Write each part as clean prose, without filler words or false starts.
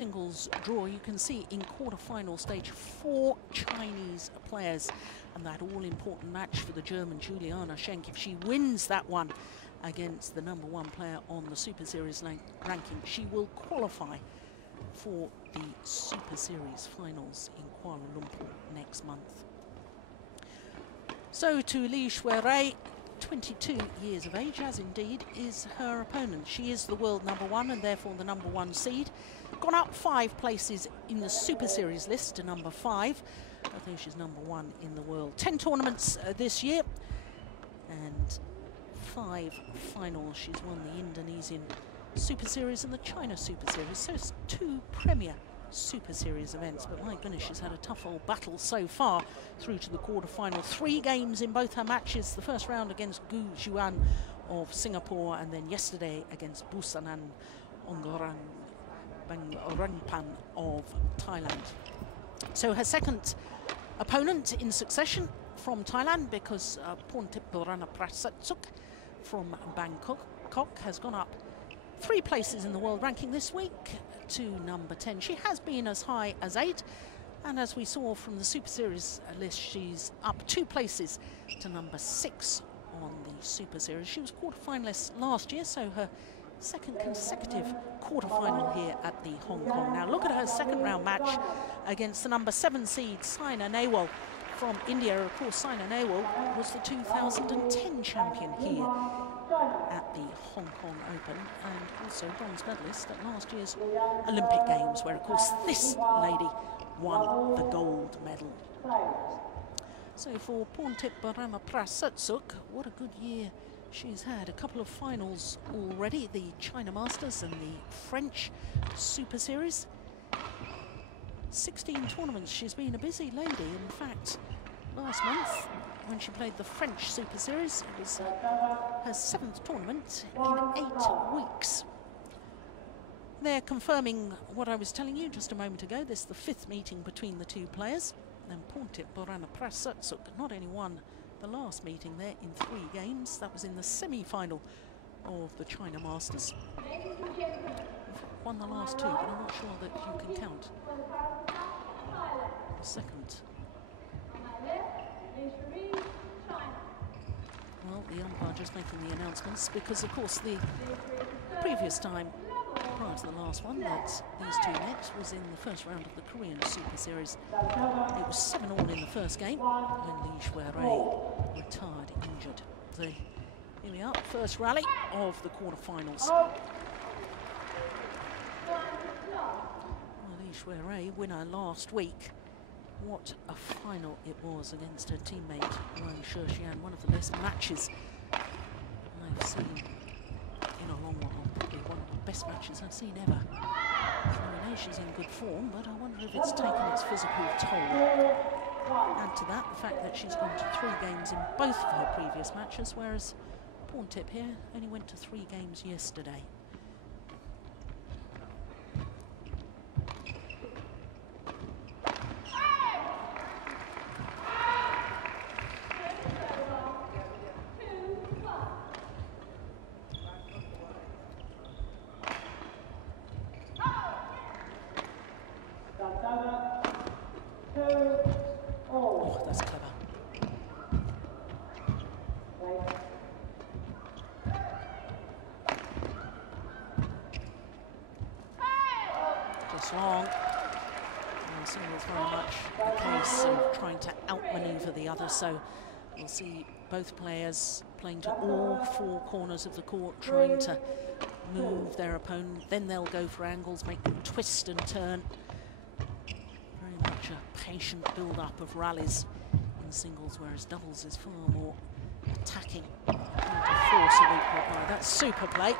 Singles draw, you can see in quarter-final stage 4 Chinese players, and that all-important match for the German Juliana Schenk. If she wins that one against the #1 player on the Super Series ranking, she will qualify for the Super Series Finals in Kuala Lumpur next month. So to Li Xuerui, 22 years of age, as indeed is her opponent. She is the world #1 and therefore the #1 seed. Gone up 5 places in the Super Series list to #5. I think she's #1 in the world. 10 tournaments this year and 5 finals. She's won the Indonesian Super Series and the China Super Series. So it's 2 premier Super Series events, but my goodness, she's had a tough old battle so far through to the quarter-final. 3 games in both her matches. The first round against Gu Juan of Singapore, and then yesterday against Busanan Orangpan of Thailand. So her second opponent in succession from Thailand, because Porntip Buranaprasertsuk from Bangkok has gone up 3 places in the world ranking this week to #10. She has been as high as 8, and as we saw from the Super Series list, she's up 2 places to #6 on the Super Series. She was quarter-finalist last year, so her second consecutive quarter-final here at the Hong Kong. Now look at her second round match against the #7 seed Saina Nehwal from India. Of course, Saina Nehwal was the 2010 champion here at the Hong Kong Open, and also bronze medalist at last year's Olympic Games, where of course this lady won the gold medal. So for Porntip Buranaprasertsuk, what a good year she's had. A couple of finals already, the China Masters and the French Super Series. 16 tournaments. She's been a busy lady. In fact, last month when she played the French Super Series, it was her 7th tournament in 8 weeks. They're confirming what I was telling you just a moment ago. This is the 5th meeting between the 2 players. And Porntip Buranaprasertsuk not only won the last meeting there in 3 games, that was in the semi-final of the China Masters. Won the last 2, but I'm not sure that you can count the second. Well, the umpire just making the announcements, because of course the previous time prior to the last one that these 2 met was in the first round of the Korean Super Series. It was 7-all in the first game when Li Xuerui retired injured. So here we are, first rally of the quarterfinals. Well, Li Xuerui, winner last week. What a final it was against her teammate Wang Shixian. One of the best matches I've seen in a long while. Probably one of the best matches I've seen ever. So I know she's in good form, but I wonder if it's taken its physical toll. Add to that the fact that she's gone to 3 games in both of her previous matches, whereas Porntip here only went to 3 games yesterday. Oh, that's clever. Just long. And singles very much a case of trying to outmaneuver the other, so we'll see both players playing to all 4 corners of the court, trying to move their opponent. Then they'll go for angles, make them twist and turn. Very much a patient build-up of rallies in singles, whereas doubles is far more attacking, trying to force a weak reply. That's super play.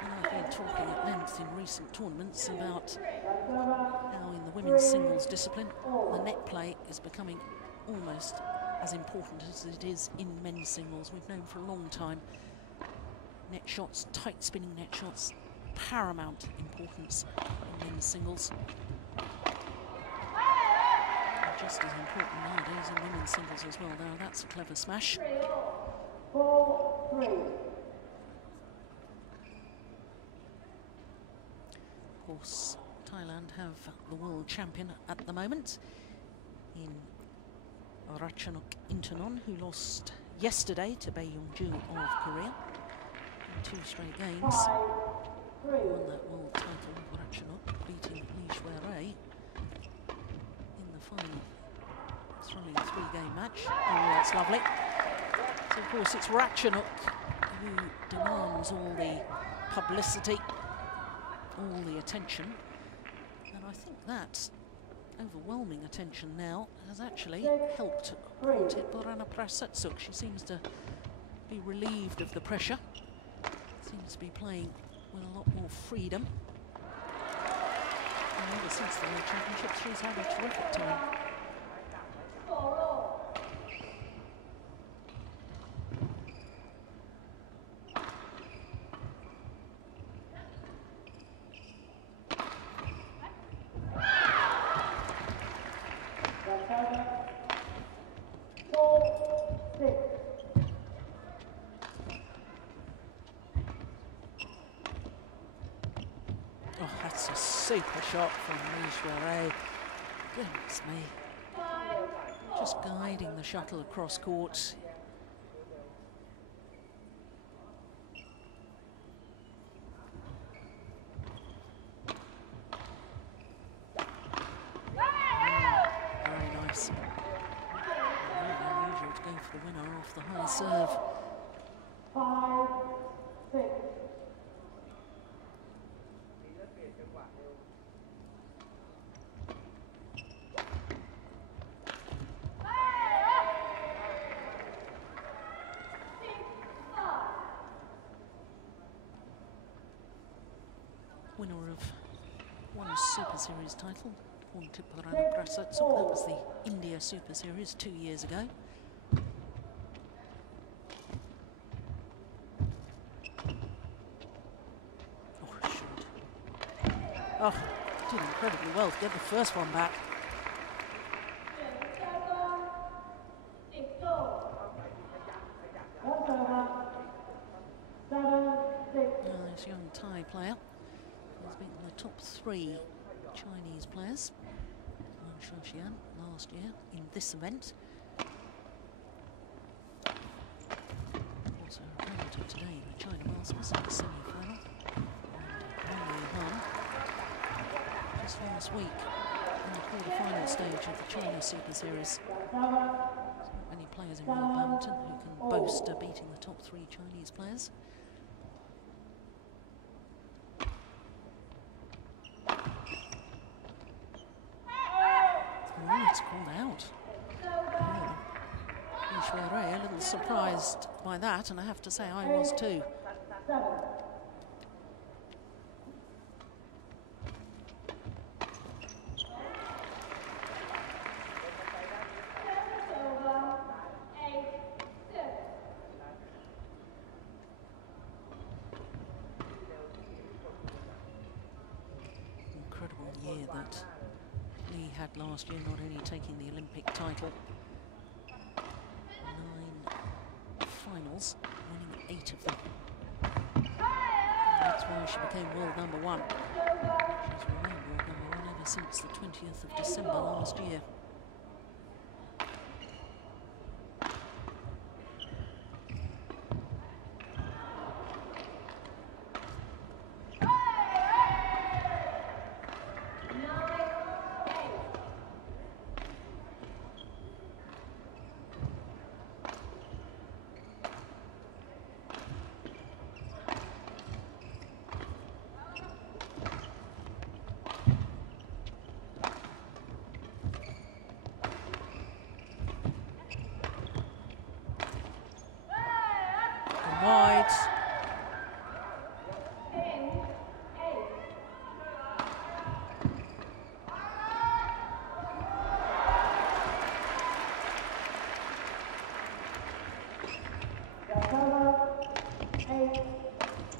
And I've been talking at length in recent tournaments about how in the women's singles discipline, the net play is becoming almost as important as it is in men's singles. We've known for a long time net shots, tight spinning net shots, paramount importance in men's singles. Just as important nowadays in women's singles as well. Now that's a clever smash. 4-3. course, Thailand have the world champion at the moment in Ratchanok Intanon, who lost yesterday to Bae Yongju of Korea in 2 straight games. Won that world title, Ratchanok, beating Xuerui in the final thrilling 3-game match. Oh, that's lovely. So, of course, it's Ratchanok who demands all the publicity, all the attention. And I think that overwhelming attention now has actually helped Porntip Buranaprasertsuk. She seems to be relieved of the pressure. Seems to be playing with a lot more freedom. And ever since the World Championships, she's had a terrific time. That's a super shot from Xuerui. Goodness me. Just guiding the shuttle across court. Very nice. Very unusual to go for the winner off the high serve. 5-6. Winner of one Super Series title, Porntip Buranaprasertsuk. That was the India Super Series 2 years ago. Oh, shoot. Oh, did incredibly well to get the first one back. This young Thai player has beaten the top 3 Chinese players. Xuerui last year in this event. Also a competitor today, the China Masters in the semi-final. And just last week in the quarter-final stage of the China Super Series. There's not many players in World Badminton who can boast beating the top 3 Chinese players. Oh, it's called out. Oh. Xuerui, a little surprised by that, and I have to say I was too. Incredible year that Lee had last year, not only taking the Olympic title, 9 finals, winning 8 of them. And that's why she became world number 1. She's remained world number 1 ever since the 20th of December last year. Wide.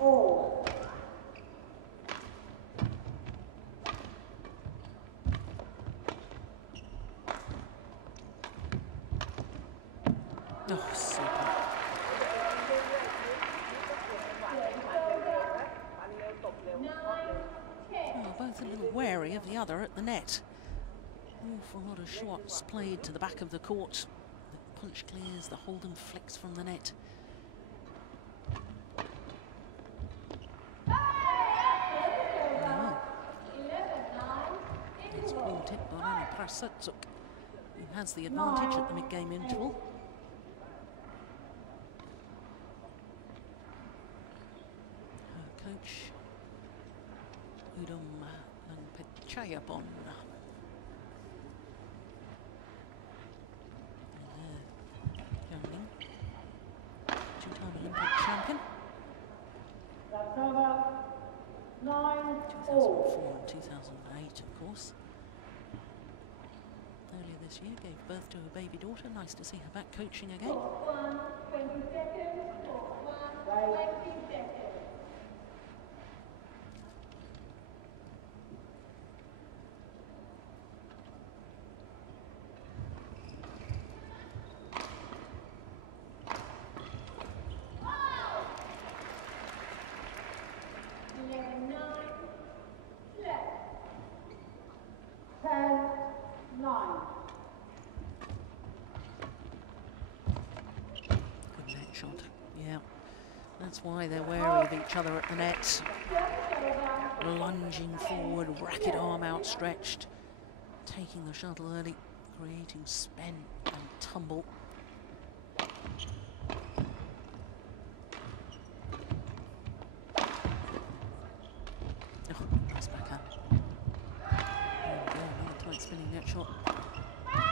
Oh, super. both a little wary of the other at the net. Awful lot of shots played to the back of the court. The punch clears, the Holden flicks from the net. It's Porntip Buranaprasertsuk who has the advantage at the mid-game interval. Her coach, Chayapon. Youngling, two-time Olympic champion. 2004 and 2008, of course. Earlier this year, gave birth to a baby daughter. Nice to see her back coaching again. 20 seconds, 20 seconds. That's why they're wary of each other at the net. Lunging forward, racket arm outstretched, taking the shuttle early, creating spin and tumble. Oh, nice backhand. There we go, another tight spinning net shot.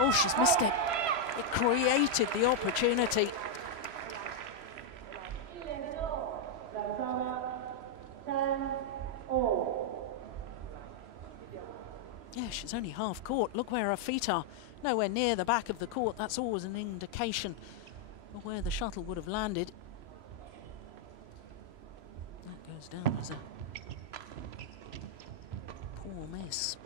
Oh, she's missed it. It created the opportunity. Yeah, she's only half court. Look where her feet are. Nowhere near the back of the court. That's always an indication of where the shuttle would have landed. That goes down as a poor miss.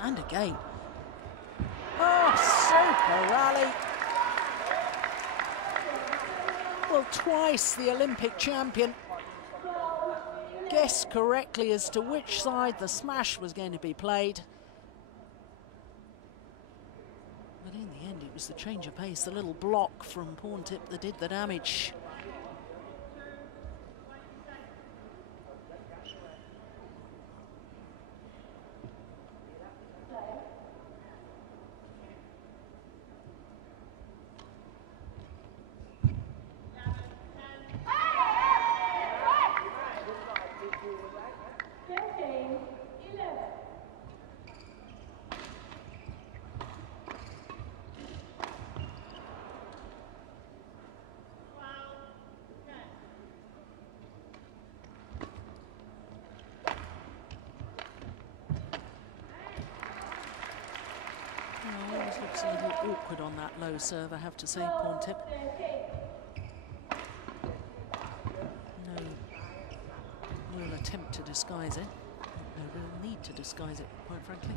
And again. Oh, super rally. Well, twice the Olympic champion guessed correctly as to which side the smash was going to be played. But in the end, it was the change of pace, the little block from Porntip that did the damage. Looks a little awkward on that low serve, I have to say, Porntip. No real attempt to disguise it. No real need to disguise it, quite frankly.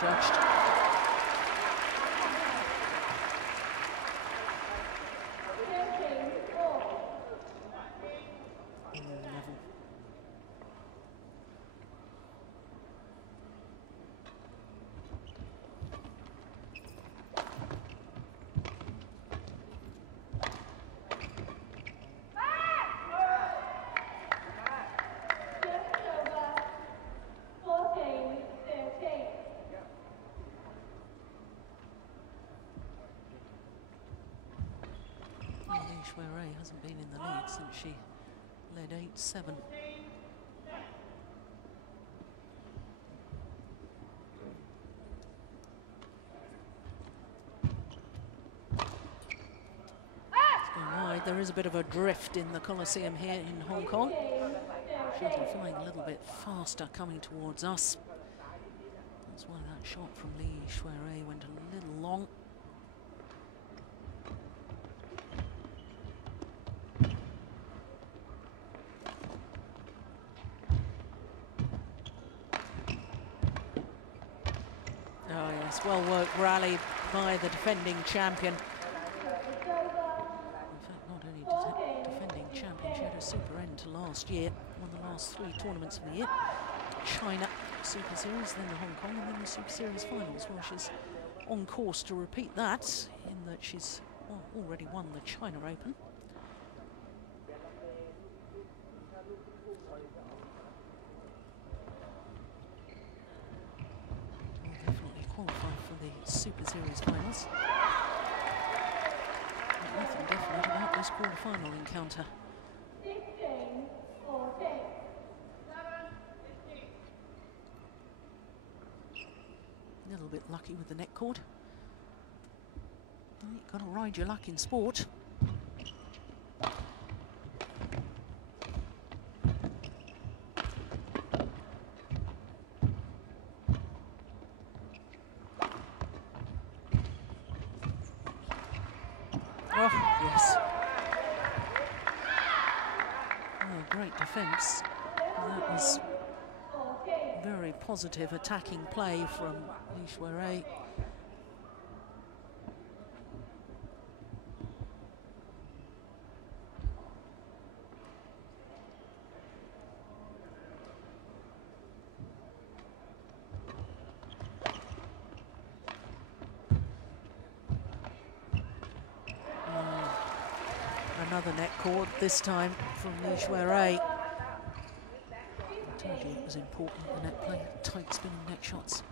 Judged. Level. Xuerui hasn't been in the lead since she led 8-7. there is a bit of a drift in the Coliseum here in Hong Kong. Shuttle flying a little bit faster coming towards us. That's why that shot from Xuerui went a little long. Oh yes, well worked rally by the defending champion. Defending champion. She had a super end to last year, won the last 3 tournaments of the year. China Super Series, then the Hong Kong, and then the Super Series Finals. Well, she's on course to repeat that, in that she's already won the China Open. Will definitely qualify for the Super Series Finals. Nothing definite about this quarter-final encounter. 16 or 6. A little bit lucky with the net cord. Well, you've got to ride your luck in sport. Oh, yes. Oh, great defence. That was very positive attacking play from Xuerui. Another net cord, this time from Xuerui. I told you it was important, the net play, tight spinning net shots.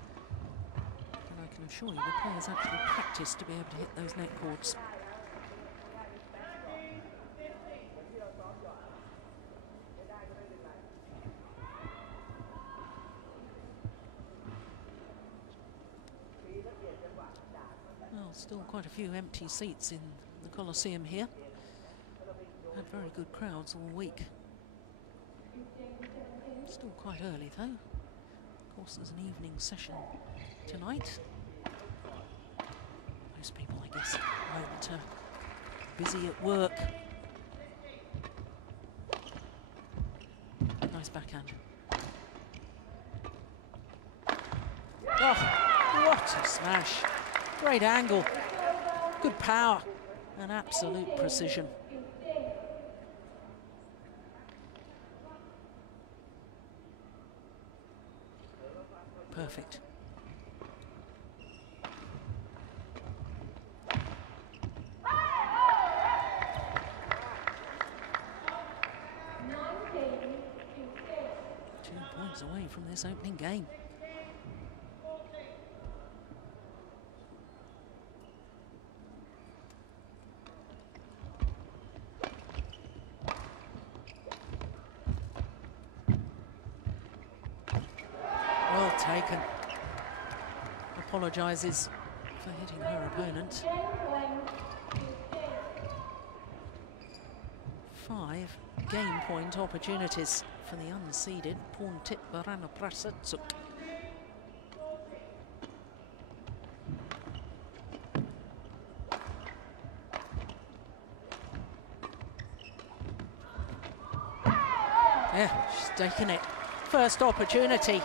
And I can assure you the players actually practice to be able to hit those net cords. Well, still quite a few empty seats in the Coliseum here. Had very good crowds all week. Still quite early though. Of course, there's an evening session tonight. Most people, I guess, at the moment are busy at work. Nice backhand. Oh, what a smash. Great angle. Good power and absolute precision. Perfect. Points away from this opening game. Well taken. Apologises for hitting her opponent. 5 game point opportunities for the unseeded Porntip Buranaprasertsuk. Yeah, she's taken it. First opportunity.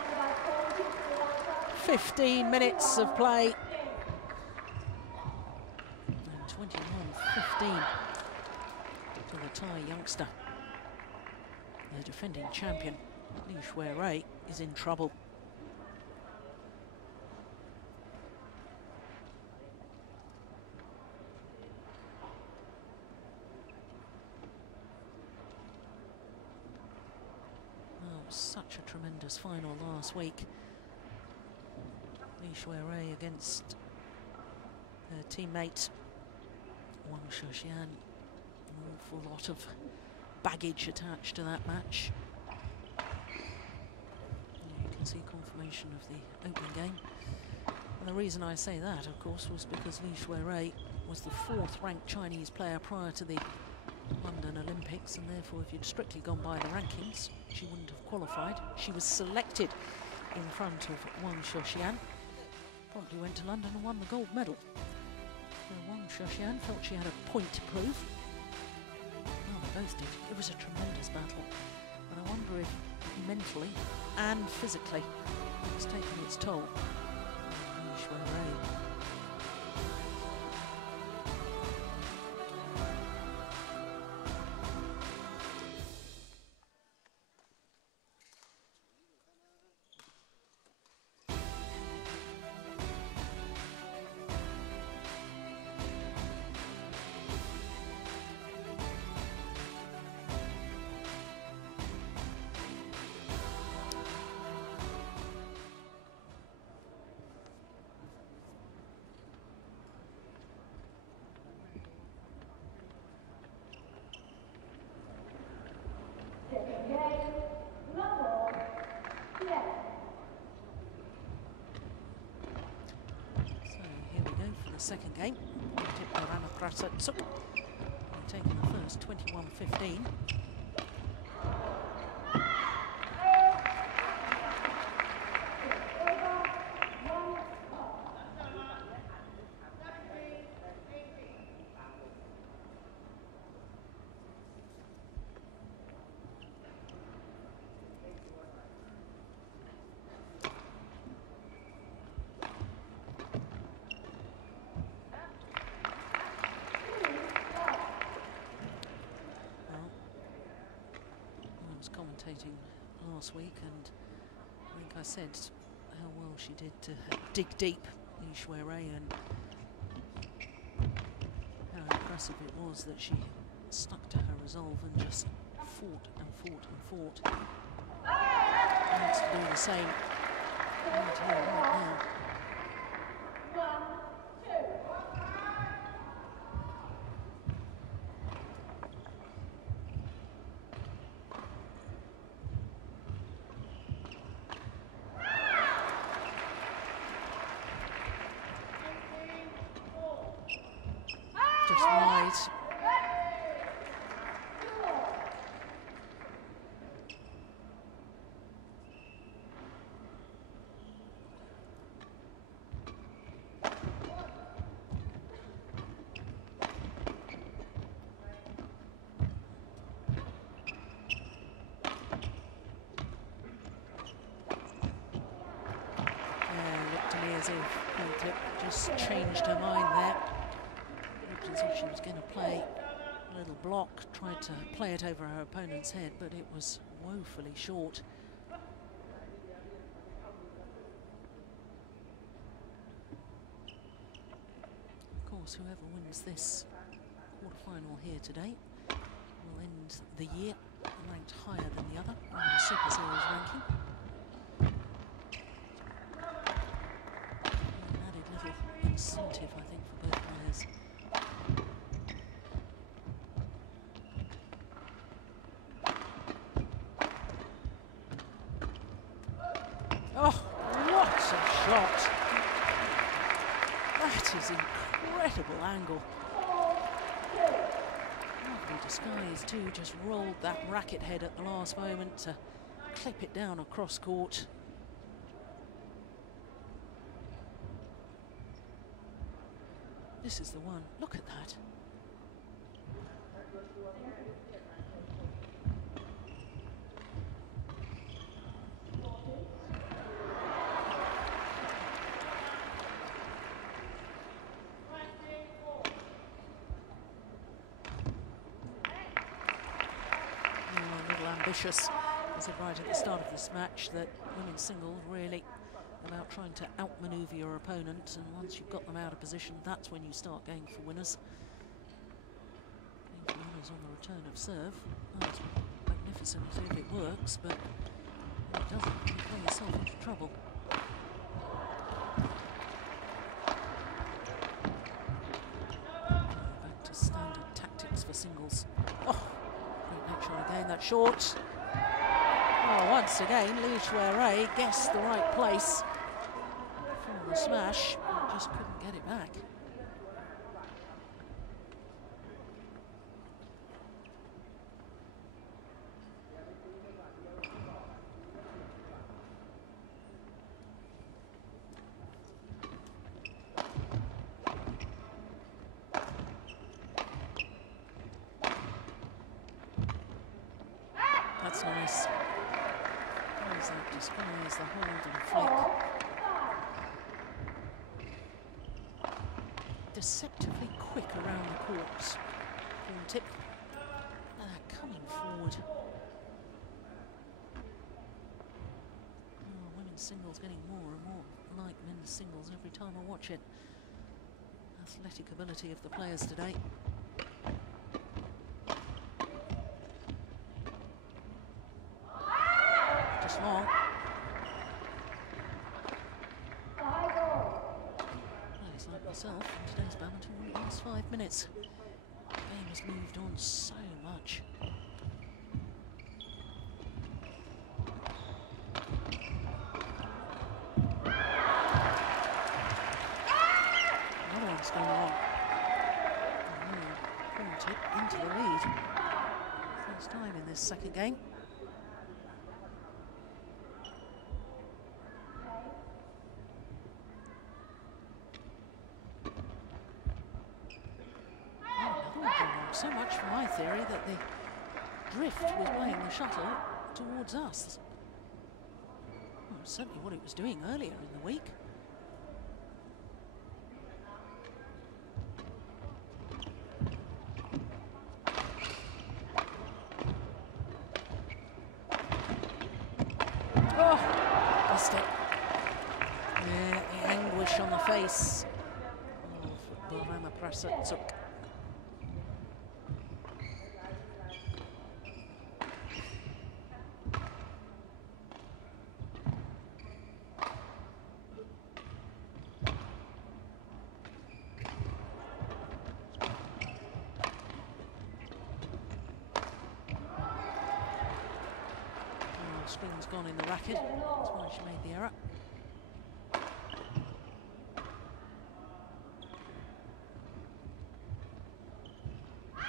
15 minutes of play. And 21-15 to the Thai youngster. The defending champion, Xuerui, is in trouble. Oh, such a tremendous final last week. Xuerui against her teammate Wang Shouxian. An awful lot of baggage attached to that match. You can see confirmation of the opening game. And the reason I say that, of course, was because Xuerui was the 4th ranked Chinese player prior to the London Olympics, and therefore if you'd strictly gone by the rankings, she wouldn't have qualified. She was selected in front of Wang Xiaoxian. Promptly went to London and won the gold medal. So Wang Xiaoxian felt she had a point to prove. Well, they both did. It was a tremendous battle. But I wonder if mentally and physically it's taken its toll. Xuerui. Second game, Porntip Buranaprasertsuk, taking the first 21-15. Commentating last week, and I think I said how well she did to dig deep, Xuerui, and how impressive it was that she stuck to her resolve and just fought and fought and fought. Needs to do the same right here, right now. Just wide. Looked to me as if Porntip just changed her mind there. As if she was going to play a little block, tried to play it over her opponent's head, but it was woefully short. Of course, whoever wins this quarterfinal here today will end the year ranked higher than the other on the Super Series ranking. An added little incentive, I think, for both players. Oh, what a shot! That is incredible angle. Lovely disguise too, just rolled that racket head at the last moment to clip it down across court. This is the one. Look at that. Ambitious. I said right at the start of this match that women's singles really about trying to outmaneuver your opponent, and once you've got them out of position, that's when you start going for winners. Going for winners on the return of serve. Oh, it's magnificent if it works, but if it doesn't, you play yourself into trouble. Back to standard tactics for singles. Oh! Shot again, that short. Oh, once again, Xuerui guessed the right place for the smash, but just couldn't get it back. nice. As that displays the hold and flick. Deceptively quick around the courts. Porntip. Coming forward. Oh, women's singles getting more and more like men's singles every time I watch it. Athletic ability of the players today. Just long. Players like myself in today's badminton in the last 5 minutes. The game has moved on so much. Another one's going wrong. Porntip into the lead. First time in this second game. So much for my theory that the drift was playing the shuttle towards us. Well, certainly what it was doing earlier in the week. Oh, missed it. Yeah, the anguish on the face of Buranaprasertsuk. Screen's gone in the racket. That's why she made the error. Well,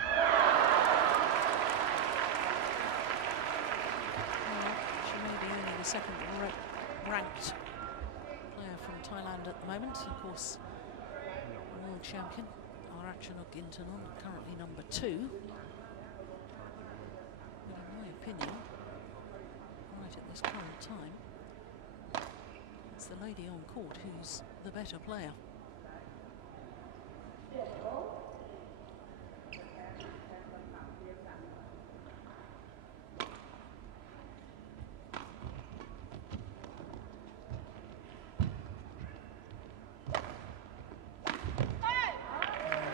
she may be only the second ranked player from Thailand at the moment. Of course, world champion Arachanuk Intanon, currently number 2. But in my opinion, at this current time, it's the lady on court who's the better player.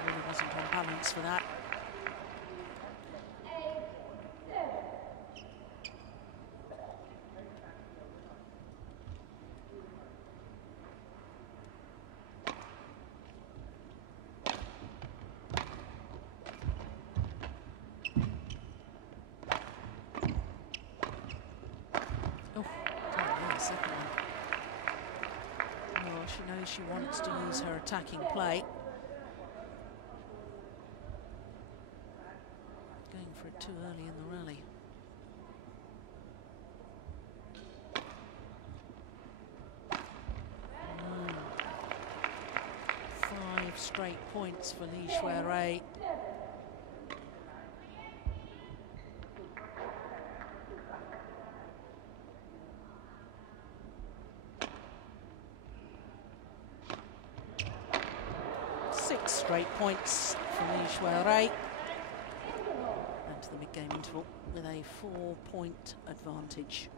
Really wasn't on balance for that. She knows she wants to use her attacking play. Going for it too early in the rally. Five straight points for Xuerui. Six straight points for Xuerui. And to the mid-game interval with a 4-point advantage.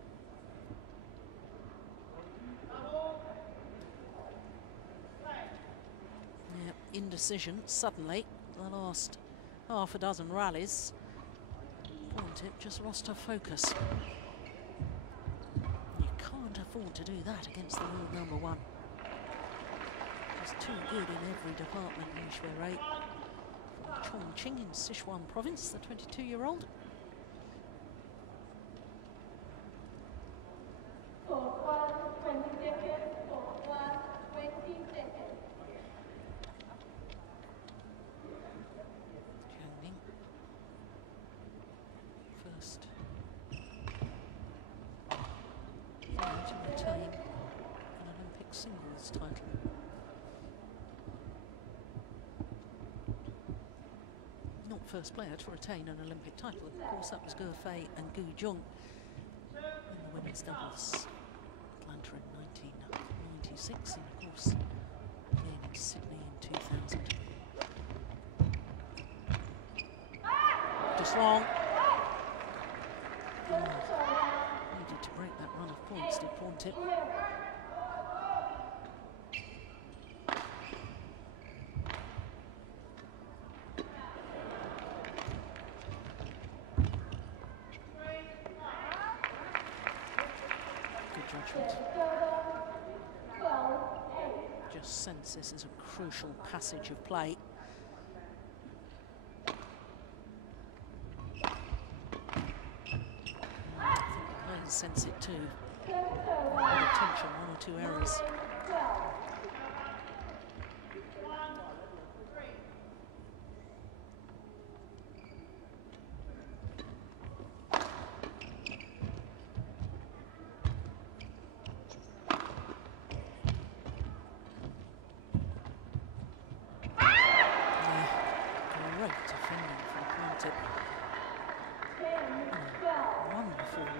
Yeah, indecision suddenly. The last half a dozen rallies. Porntip just lost her focus. You can't afford to do that against the world number 1. Too good in every department, Xuerui. From Chongqing in Sichuan province, the 22-year-old. First to retain an Olympic singles title. First player to retain an Olympic title. Of course, that was Ge Fei and Gu Jung men's doubles, Atlanta in 1996, and of course again in Sydney in 2000. Just long. Needed to break that run of points, did Porntip. Just sense this is a crucial passage of play. I think the players sense it too. A lot of tension, one or two errors.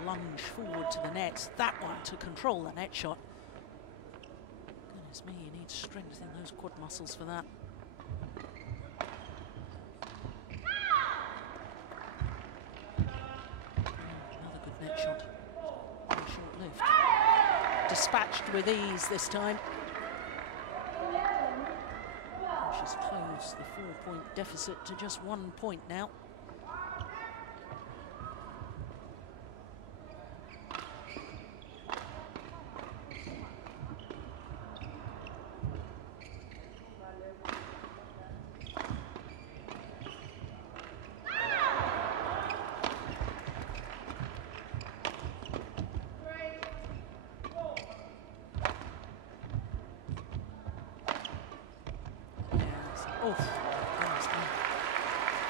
Lunge forward to the net, that one to control the net shot. Goodness me, you need strength in those quad muscles for that. Another good net shot, short-lived. Dispatched with ease this time. And she's closed the 4-point deficit to just 1 point now. Oh, goodness me.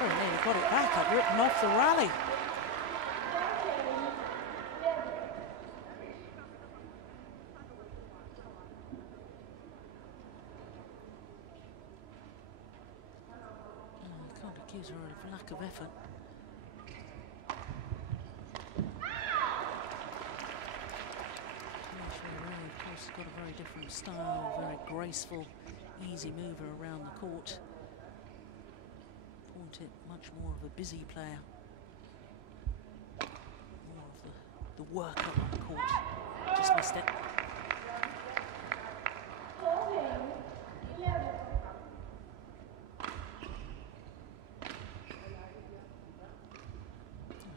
Oh, nearly got it back. I'd written off the rally. I can't accuse her of lack of effort. Xuerui, of course, has got a very different style, very graceful, easy mover around the court. Porntip, much more of a busy player. More of the worker on the court. Just missed it. I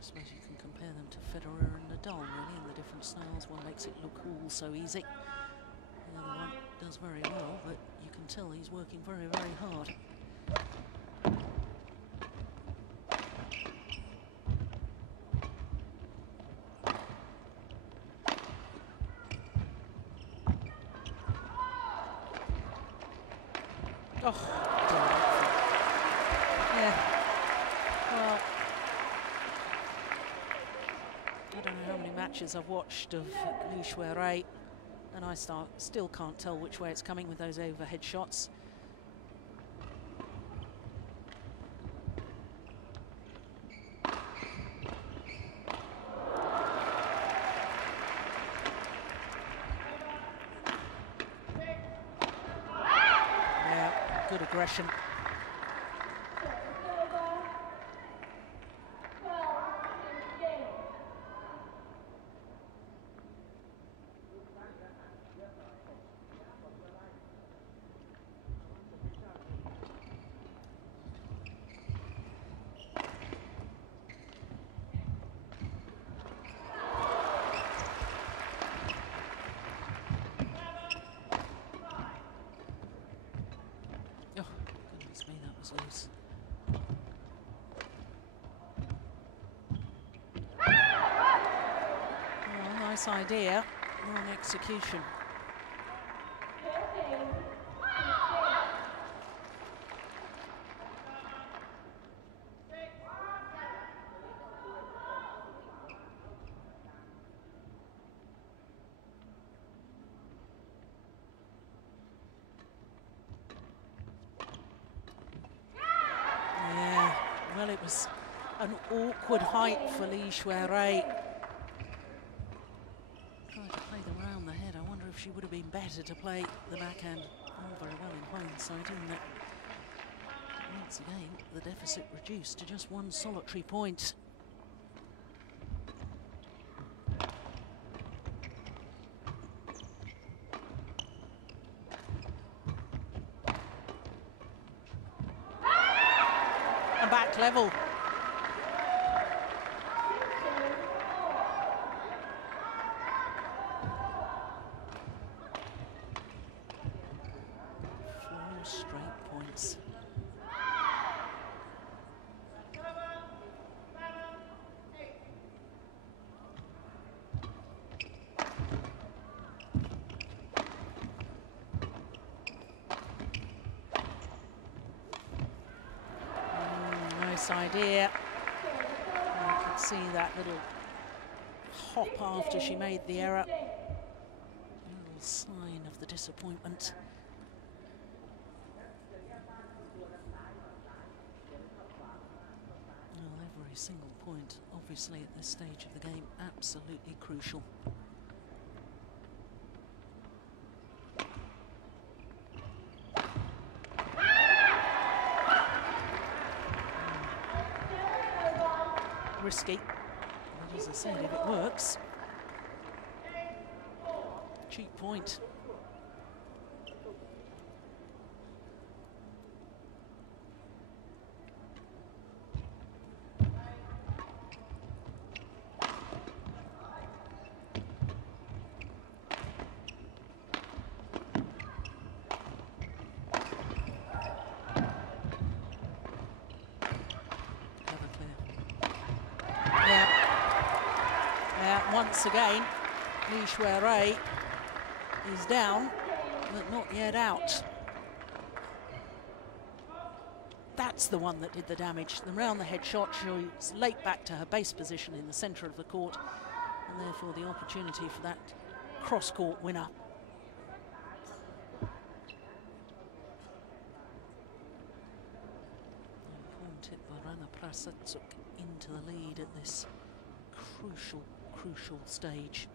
suppose you can compare them to Federer and Nadal, really, in the different styles. One makes it look all so easy. The other one does very well, but you can tell he's working very, very hard. Oh, yeah. Well, I don't know how many matches I've watched of Xuerui, and I still can't tell which way it's coming with those overhead shots. Yeah, good aggression. Loose. Well, nice idea, wrong execution. Well, it was an awkward height for Xuerui. she would have been better to play the backhand very well in hindsight, in that once again the deficit reduced to just one solitary point. And back level. Straight points. Nice idea. You could see that little hop after she made the error. A little sign of the disappointment. Every single point, obviously, at this stage of the game, absolutely crucial. Risky, but as I said, if it works, cheap point. Once again, Xuerui is down, but not yet out. That's the one that did the damage. The round the head shot, she was late back to her base position in the centre of the court, and therefore the opportunity for that cross-court winner. Porntip Buranaprasertsuk into the lead at this crucial stage.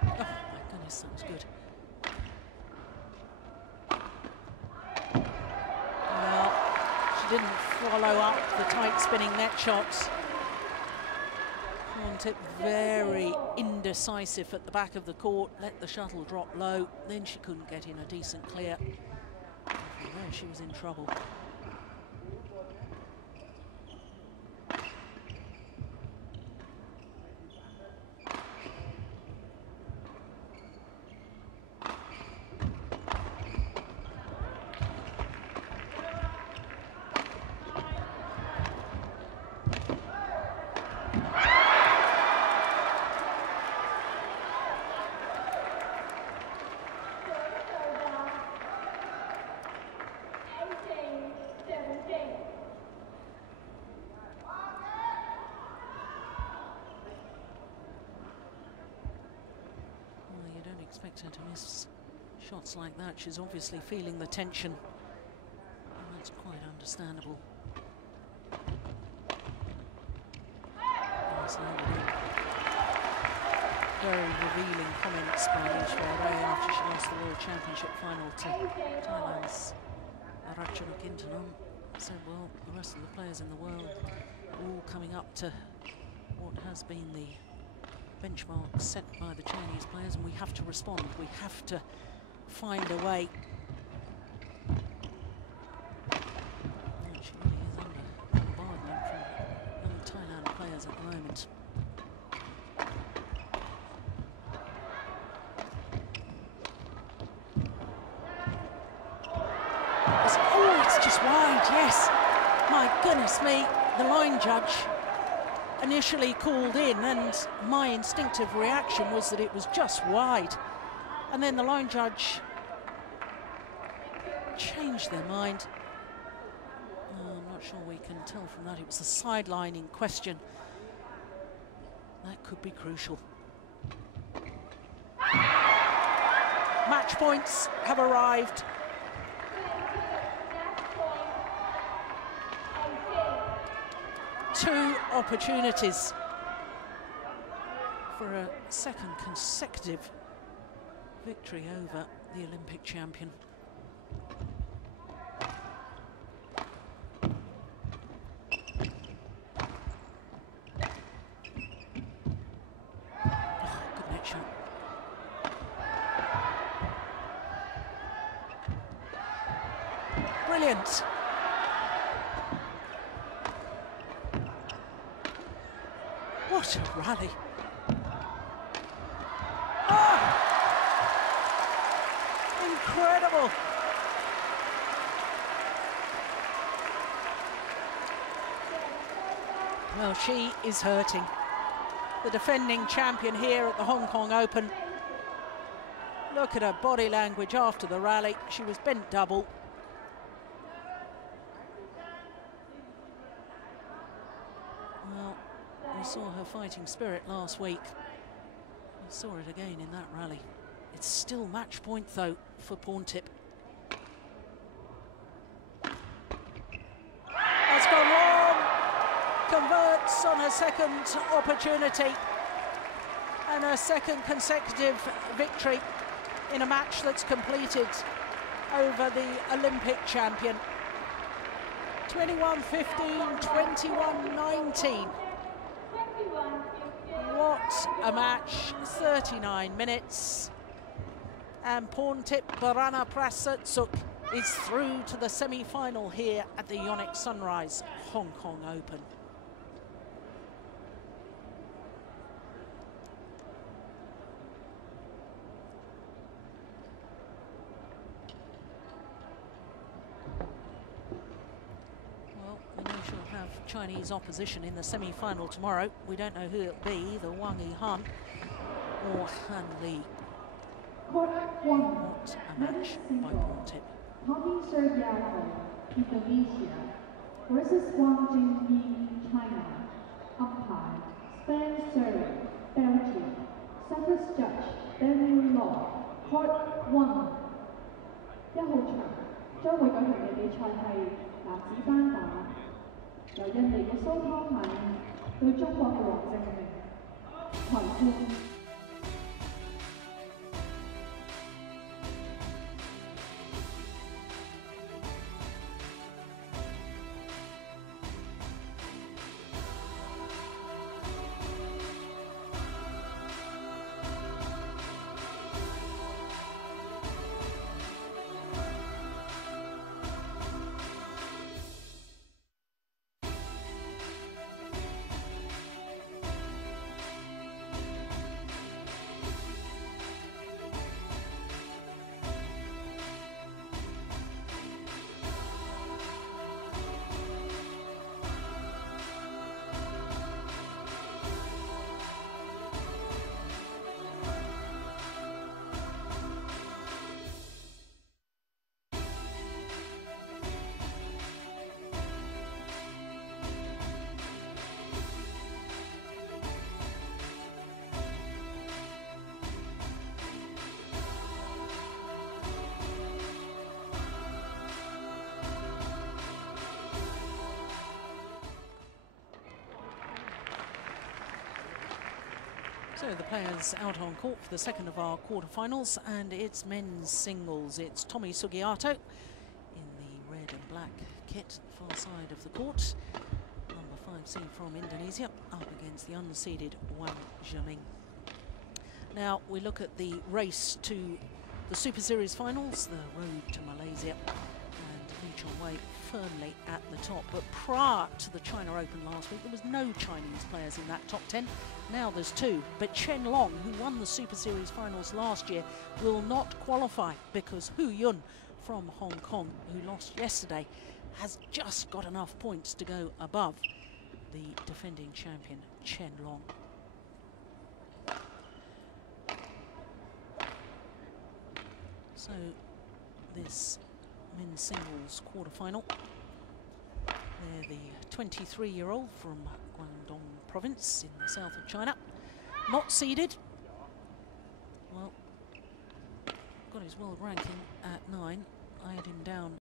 Oh my goodness, that was good. Well, she didn't follow up the tight spinning net shots. Porntip very indecisive at the back of the court, let the shuttle drop low, then she couldn't get in a decent clear. From there she was in trouble. Expect her to miss shots like that. She's obviously feeling the tension, and that's quite understandable. Very revealing comments by Xuerui after she lost the World Championship final to Thailand's Ratchanok. Said, well, the rest of the players in the world are all coming up to what has been the benchmark set by the Chinese players, and we have to respond. We have to find a way. She really is under bombardment from young Thailand players at the moment. It's just wide, yes. My goodness me, the line judge initially called in, and my instinctive reaction was that it was just wide, and then the line judge changed their mind. I'm not sure we can tell from that. It was the sideline in question. That could be crucial. Match points have arrived. 2 opportunities for a second consecutive victory over the Olympic champion. Good net shot. Brilliant. What a rally. Oh! Incredible. Well, she is hurting. The defending champion here at the Hong Kong Open. Look at her body language after the rally. She was bent double. Well, we saw her fighting spirit last week. We saw it again in that rally. It's still match point, though, for Porntip. That's gone wrong. Converts on her second opportunity. And her second consecutive victory in a match that's completed over the Olympic champion. 21-15, 21-19. What a match, 39 minutes. And Porntip Buranaprasertsuk is through to the semi-final here at the Yonex-Sunrise Hong Kong Open. Well, we know she'll have Chinese opposition in the semi-final tomorrow. We don't know who it'll be, either Wang Yihan or Han Li. What a match by Porntip. Indonesia versus Wang Jingyi, China. Umpire Xuerui, Belgium. Service judge Daniel Law. Court 1. 1號場將會舉行嘅比賽係男子單打，由印尼嘅蘇湯米對中國嘅黃正明。裁判。So the players out on court for the second of our quarterfinals, and it's men's singles. It's Tommy Sugiarto in the red and black kit, far side of the court. Number 5 seed from Indonesia up against the unseeded Wang Zhiming. Now we look at the race to the Super Series Finals, the road to Malaysia, and Lee Chong-wei firmly at the top. But prior to the China Open last week, there was no Chinese players in that top 10. Now there's 2, but Chen Long, who won the Super Series Finals last year, will not qualify because Hu Yun from Hong Kong, who lost yesterday, has just got enough points to go above the defending champion Chen Long. So this men's singles quarterfinal. They're the 23-year-old from Guangdong province in the south of China. Not seeded. Well, got his world ranking at 9. I had him down